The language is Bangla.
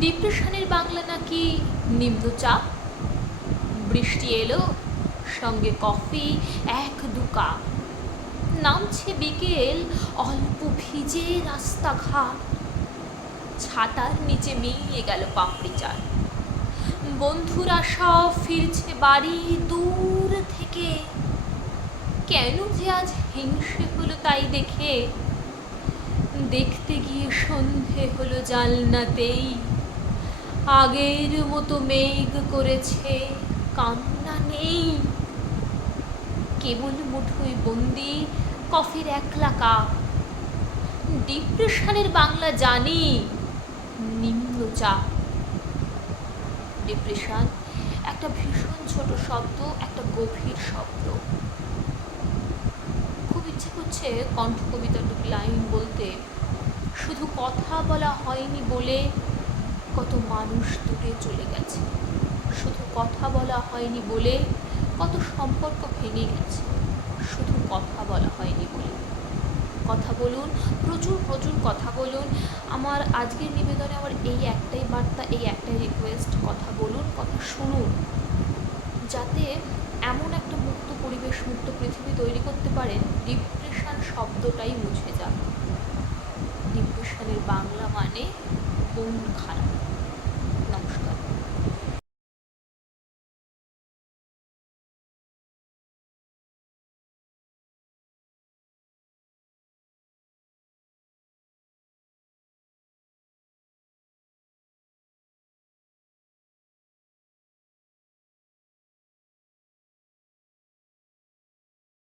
ডিপ্রেশনের বাংলা নাকি নিম্নচাপ। বৃষ্টি এলো, সঙ্গে কফি ১-২ কাপ। নামছে বিকেল, অল্প ভিজে রাস্তাঘাট। ছাতার নিচে মিলিয়ে গেল পাপড়ি চাট। বন্ধুরা সব ফিরছে বাড়ি দূর থেকে। কেন যে আজ হিংসে হলো তাই দেখে। দেখতে গিয়ে সন্ধে হলো জানলাতেই। আগের মতো মেঘ করেছে, কান্না নেই। কেবল মুঠোয় বন্দি কফির ১লা কাপ। ডিপ্রেশনের বাংলা জানি নিম্নচাপ। ডিপ্রেশন একটা ভীষণ ছোট শব্দ, একটা গভীর শব্দ। খুব ইচ্ছে করছে কণ্ঠ কবিতার ২টি লাইন বলতে। শুধু কথা বলা হয়নি বলে কত মানুষ দূরে চলে গেছে। শুধু কথা বলা হয়নি বলে কত সম্পর্ক ভেঙে গেছে। শুধু কথা বলা হয়নি বলে। কথা বলুন, প্রচুর প্রচুর কথা বলুন। আমার আজকের নিবেদনে আমার এই একটাই বার্তা, এই একটাই রিকোয়েস্ট, কথা বলুন, কথা শুনুন, যাতে এমন একটা মুক্ত পরিবেশ, মুক্ত পৃথিবী তৈরি করতে পারেন ডিপ্রেশন শব্দটাই মুছে যাক। ডিপ্রেশনের বাংলা মানে মন খারাপ।